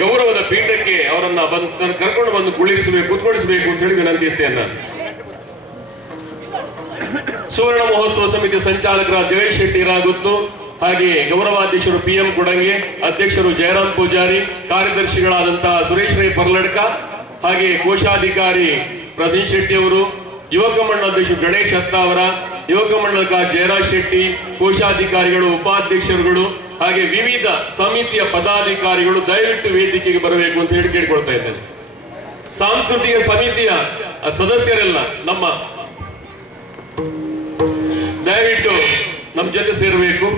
ಗೌರವದ ಪೀಠಕ್ಕೆ ಅವರನ್ನ ಕರ್ಕೊಂಡು ಬಂದು ಕೂತ್ಕೊಳಿಸಬೇಕು ಅಂತ ಹೇಳಿ ವಿನಂತಿಸ್ತೇನೆ ನಾನು. ಸುವರ್ಣ ಮಹೋತ್ಸವ ಸಮಿತಿ ಸಂಚಾಲಕರಾದ ಜಗದೀಶ್ ಶೆಟ್ಟಿ ರಾಗುತ್ತು, ಹಾಗೆ ಗೌರವಾಧ್ಯಕ್ಷರು PM ಕುಡಂಗೆ, ಅಧ್ಯಕ್ಷರು ಜಯರಾಮ್ ಪೂಜಾರಿ, ಕಾರ್ಯದರ್ಶಿಗಳಾದಂತಹ ಸುರೇಶ್ ರೈ ಪರ್ಲಡ್ಕ, ಹಾಗೆ ಕೋಶಾಧಿಕಾರಿ ಪ್ರಸೀನ್ ಶೆಟ್ಟಿ ಅವರು, ಯುವಕ ಮಂಡಲ ಅಧ್ಯಕ್ಷರು ಗಣೇಶ್ ಹತ್ತಾವರ, ಯುವಕ ಮಂಡಲಕ ಜಯರಾಜ್ ಶೆಟ್ಟಿ, ಕೋಶಾಧಿಕಾರಿಗಳು, ಉಪಾಧ್ಯಕ್ಷರುಗಳು, ಹಾಗೆ ವಿವಿಧ ಸಮಿತಿಯ ಪದಾಧಿಕಾರಿಗಳು ದಯವಿಟ್ಟು ವೇದಿಕೆಗೆ ಬರಬೇಕು ಅಂತ ಹೇಳಿ ಕೇಳ್ಕೊಳ್ತಾ ಇದ್ದೇನೆ. ಸಾಂಸ್ಕೃತಿಕ ಸಮಿತಿಯ ಸದಸ್ಯರೆಲ್ಲ ದಯವಿಟ್ಟು ನಮ್ಮ ಜೊತೆ ಸೇರಬೇಕು.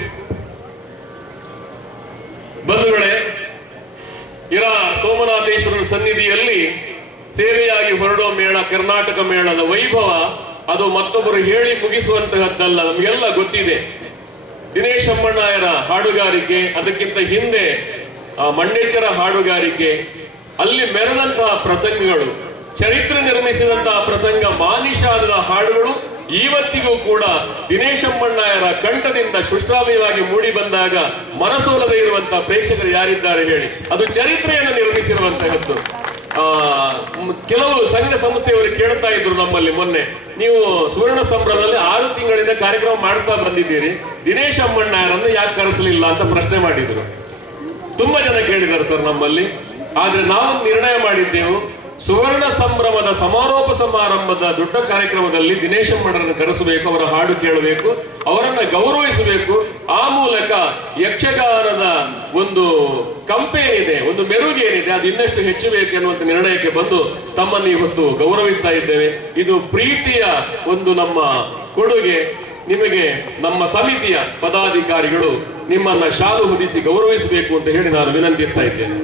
ಬಂಧುಗಳೇ, ಸೋಮನಾಥೇಶ್ವರರ ಸನ್ನಿಧಿಯಲ್ಲಿ ಸೇವೆಯಾಗಿ ಹೊರಡುವ ಮೇಳ, ಕರ್ನಾಟಕ ಮೇಳದ ವೈಭವ ಅದು ಮತ್ತೊಬ್ಬರು ಹೇಳಿ ಮುಗಿಸುವಂತಹದ್ದಲ್ಲ, ನಮಗೆಲ್ಲ ಗೊತ್ತಿದೆ. ದಿನೇಶ್ ಅಮ್ಮಣ್ಣಾಯರ ಹಾಡುಗಾರಿಕೆ, ಅದಕ್ಕಿಂತ ಹಿಂದೆ ಮಂಡೇಚರ ಹಾಡುಗಾರಿಕೆ, ಅಲ್ಲಿ ಮೆರೆದಂತಹ ಪ್ರಸಂಗಗಳು, ಚರಿತ್ರೆ ನಿರ್ಮಿಸಿದಂತಹ ಪ್ರಸಂಗ, ಮಾನಿಷಾದ ಹಾಡುಗಳು ಇವತ್ತಿಗೂ ಕೂಡ ದಿನೇಶ್ ಅಮ್ಮಣ್ಣಾಯರ ಕಂಠದಿಂದ ಸುಶ್ರಾವ್ಯವಾಗಿ ಮೂಡಿ ಬಂದಾಗ ಮನಸೋಲದೆ ಇರುವಂತಹ ಪ್ರೇಕ್ಷಕರು ಯಾರಿದ್ದಾರೆ ಹೇಳಿ? ಅದು ಚರಿತ್ರೆಯನ್ನು ನಿರ್ಮಿಸಿರುವಂತಹದ್ದು. ಕೆಲವು ಸಂಘ ಸಂಸ್ಥೆಯವರು ಕೇಳ್ತಾ ಇದ್ರು ನಮ್ಮಲ್ಲಿ ಮೊನ್ನೆ, ನೀವು ಸುವರ್ಣ ಸಂಭ್ರಮದಲ್ಲಿ 6 ತಿಂಗಳಿಂದ ಕಾರ್ಯಕ್ರಮ ಮಾಡ್ತಾ ಬಂದಿದ್ದೀರಿ, ದಿನೇಶ್ ಅಮ್ಮಣ್ಣಾಯರನ್ನು ಯಾಕೆ ಕರೆಸಲಿಲ್ಲ ಅಂತ ಪ್ರಶ್ನೆ ಮಾಡಿದ್ರು. ತುಂಬಾ ಜನ ಕೇಳಿದ್ದಾರೆ ಸರ್ ನಮ್ಮಲ್ಲಿ. ಆದ್ರೆ ನಾವೊಂದು ನಿರ್ಣಯ ಮಾಡಿದ್ದೆವು, ಸುವರ್ಣ ಸಂಭ್ರಮದ ಸಮಾರೋಪ ಸಮಾರಂಭದ ದೊಡ್ಡ ಕಾರ್ಯಕ್ರಮದಲ್ಲಿ ದಿನೇಶ್ ಅಮ್ಮಣ್ಣರನ್ನು ಕರೆಸಬೇಕು, ಅವರ ಹಾಡು ಕೇಳಬೇಕು, ಅವರನ್ನ ಗೌರವಿಸಬೇಕು. ಆ ಮೂಲಕ ಯಕ್ಷಗಾನದ ಒಂದು ಕಂಪೇನಿದೆ, ಒಂದು ಮೆರುಗೇನಿದೆ, ಅದು ಇನ್ನಷ್ಟು ಹೆಚ್ಚಬೇಕು ಎನ್ನುವಂತ ನಿರ್ಣಯಕ್ಕೆ ಬಂದು ತಮ್ಮನ್ನು ಇವತ್ತು ಗೌರವಿಸ್ತಾ ಇದ್ದೇವೆ. ಇದು ಪ್ರೀತಿಯ ಒಂದು ನಮ್ಮ ಕೊಡುಗೆ. ನಿಮಗೆ ನಮ್ಮ ಸಮಿತಿಯ ಪದಾಧಿಕಾರಿಗಳು ನಿಮ್ಮನ್ನ ಶಾಲು ಹೊದಿಸಿ ಗೌರವಿಸಬೇಕು ಅಂತ ಹೇಳಿ ನಾನು ವಿನಂತಿಸ್ತಾ ಇದ್ದೇನೆ.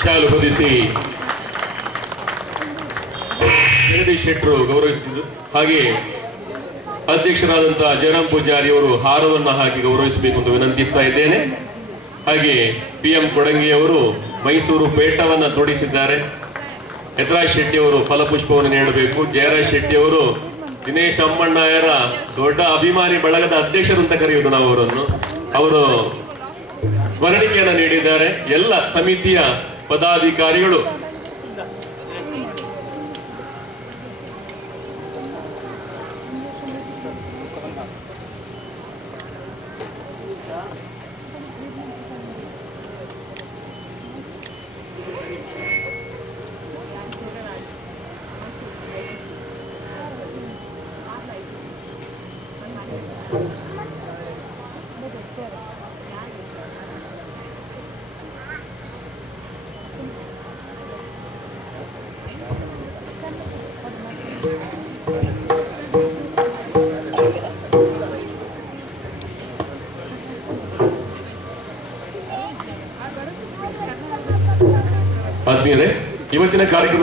ಶಾಲು ಹೊದಿಸಿ ಜಗದೀಶ್ ಶೆಟ್ಟರು ಗೌರವಿಸುತ್ತಿದ್ದು, ಹಾಗೆ ಅಧ್ಯಕ್ಷರಾದಂತಹ ಜಯರಾಮ್ ಪೂಜಾರಿ ಅವರು ಹಾರವನ್ನು ಹಾಕಿ ಗೌರವಿಸಬೇಕು ಅಂತ ವಿನಂತಿಸ್ತಾ ಇದ್ದೇನೆ. ಹಾಗೆ PM ಕೊಡಂಗಿಯವರು ಮೈಸೂರು ಪೇಟವನ್ನು ತೊಡಿಸಿದ್ದಾರೆ. ಯತರಾಜ್ ಶೆಟ್ಟಿ ಅವರು ಫಲಪುಷ್ಪವನ್ನು ನೀಡಬೇಕು. ಜಯರಾಜ್ ಶೆಟ್ಟಿ ಅವರು ದಿನೇಶ್ ಅಮ್ಮಣ್ಣಾಯರ ದೊಡ್ಡ ಅಭಿಮಾನಿ ಬಳಗದ ಅಧ್ಯಕ್ಷರು ಅಂತ ಕರೆಯುವುದು ನಾವು ಅವರನ್ನು. ಅವರು ಸ್ಮರಣಿಕೆಯನ್ನು ನೀಡಿದ್ದಾರೆ. ಎಲ್ಲ ಸಮಿತಿಯ ಪದಾಧಿಕಾರಿಗಳು ಆದ್ಮೇಲೆ ಇವತ್ತಿನ ಕಾರ್ಯಕ್ರಮ